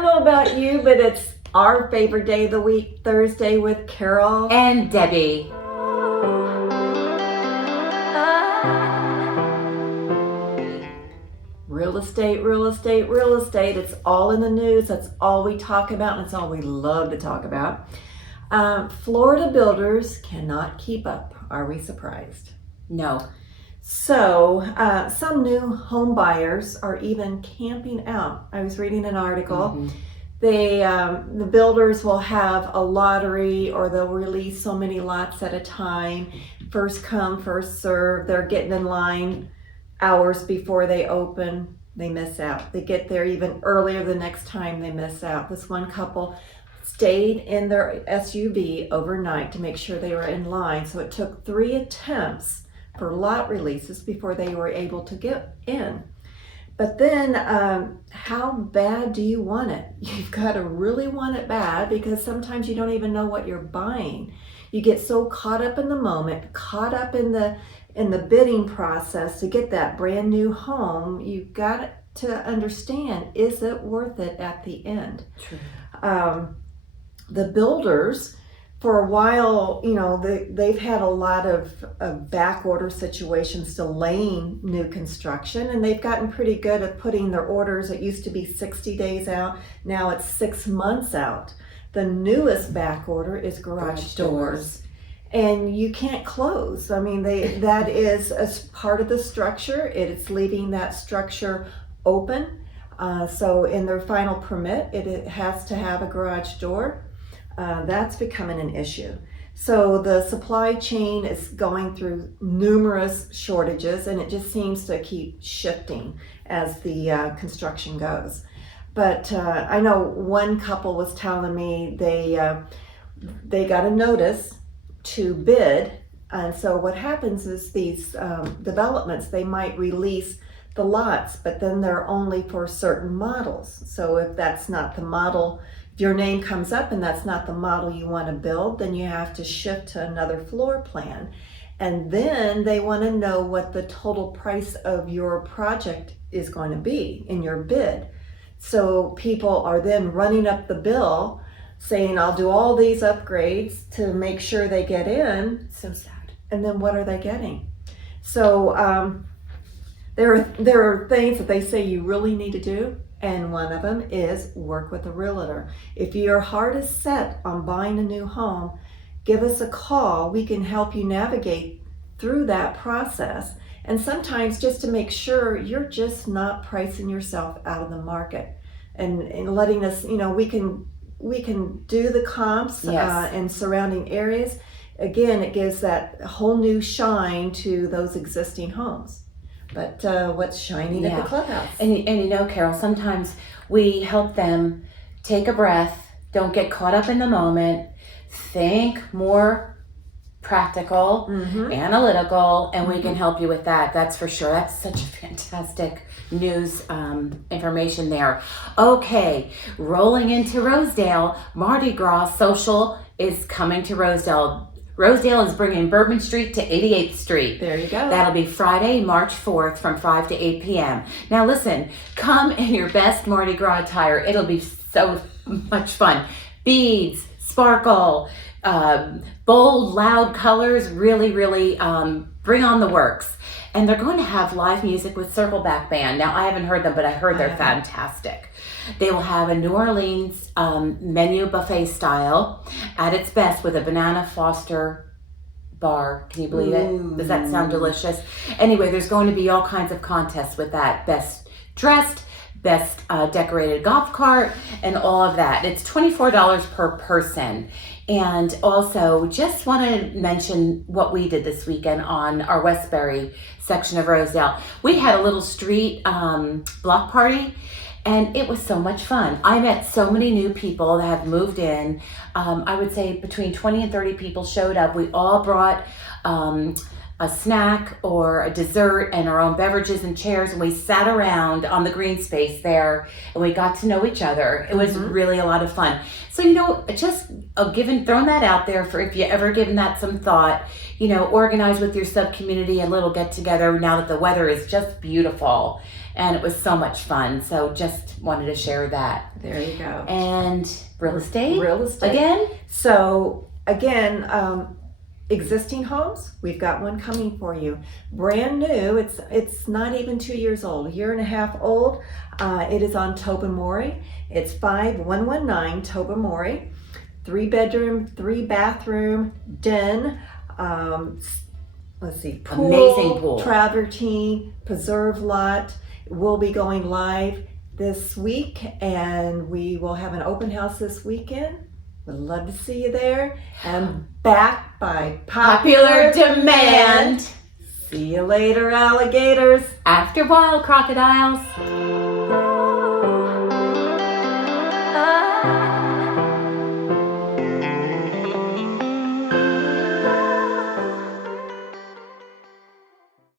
don't know about you, but it's our favorite day of the week, Thursday with Carol and Debbie. Real estate, real estate, real estate. It's all in the news. That's all we talk about, and it's all we love to talk about. Florida builders cannot keep up. Are we surprised? No. So some new home buyers are even camping out. I was reading an article. The builders will have a lottery, or they'll release so many lots at a time. First come, first serve. They're getting in line hours before they open. They miss out. They get there even earlier the next time. They miss out. This one couple stayed in their SUV overnight to make sure they were in line. So it took 3 attempts for lot releases before they were able to get in. But then how bad do you want it? You've got to really want it bad, because sometimes you don't even know what you're buying. You get so caught up in the moment, caught up in the bidding process to get that brand new home. You've got to understand, is it worth it at the end? True. The builders, for a while, they've had a lot of back order situations delaying new construction, and they've gotten pretty good at putting their orders. It used to be 60 days out. Now it's 6 months out. The newest back order is garage doors. And you can't close. I mean, that is a part of the structure. It's leaving that structure open. So in their final permit, it has to have a garage door. That's becoming an issue. So the supply chain is going through numerous shortages, and it just seems to keep shifting as the construction goes. But I know one couple was telling me they got a notice to bid, and so what happens is these developments, they might release the lots, but then they're only for certain models. So if that's not the model, if your name comes up and that's not the model you want to build, then you have to shift to another floor plan. And then they want to know what the total price of your project is going to be in your bid. So people are then running up the bill saying, I'll do all these upgrades to make sure they get in. So sad. And then what are they getting? So there are things that they say you really need to do, and one of them is work with a realtor. If your heart is set on buying a new home, give us a call. We can help you navigate through that process, and sometimes just to make sure you're just not pricing yourself out of the market, and letting us, we can do the comps. Yes. In surrounding areas. Again, it gives that whole new shine to those existing homes. But what's shining at the clubhouse? And Carol, sometimes we help them take a breath, don't get caught up in the moment, think more practical, analytical, and we can help you with that. That's for sure. That's such a fantastic news information there. Okay, rolling into Rosedale, Mardi Gras Social is coming to Rosedale. Rosedale is bringing Bourbon Street to 88th Street. There you go. That'll be Friday, March 4th from 5 to 8 p.m. Now listen, come in your best Mardi Gras attire. It'll be so much fun. Beads, sparkle, bold, loud colors, really bring on the works. And they're going to have live music with Circleback Band. Now, I haven't heard them, but I heard they're fantastic. They will have a New Orleans menu buffet style at its best with a banana Foster bar. Can you believe it? Does that sound delicious? Anyway, there's going to be all kinds of contests with that. Best dressed, best decorated golf cart, and all of that. It's $24 per person. And also, just want to mention what we did this weekend on our Westbury section of Rosedale. We had a little street block party, and it was so much fun. I met so many new people that have moved in. I would say between 20 and 30 people showed up. We all brought a snack or a dessert and our own beverages and chairs, and we sat around on the green space there and we got to know each other. It was really a lot of fun. So, just throwing that out there for if you ever given that some thought, organize with your sub community a little get together now that the weather is just beautiful. and it was so much fun. So just wanted to share that. There you go. And real estate? Real estate. Again? So again, existing homes, we've got one coming for you. Brand new, it's not even 2 years old, a year and a half old. It is on Tobermory. It's 5119 Tobermory. 3-bedroom, 3-bathroom, den. Let's see, pool, Amazing pool. travertine, preserve lot. Will be going live this week, and we will have an open house this weekend. Would love to see you there. And backed by Popular demand. See you later, alligators. After a while, crocodiles.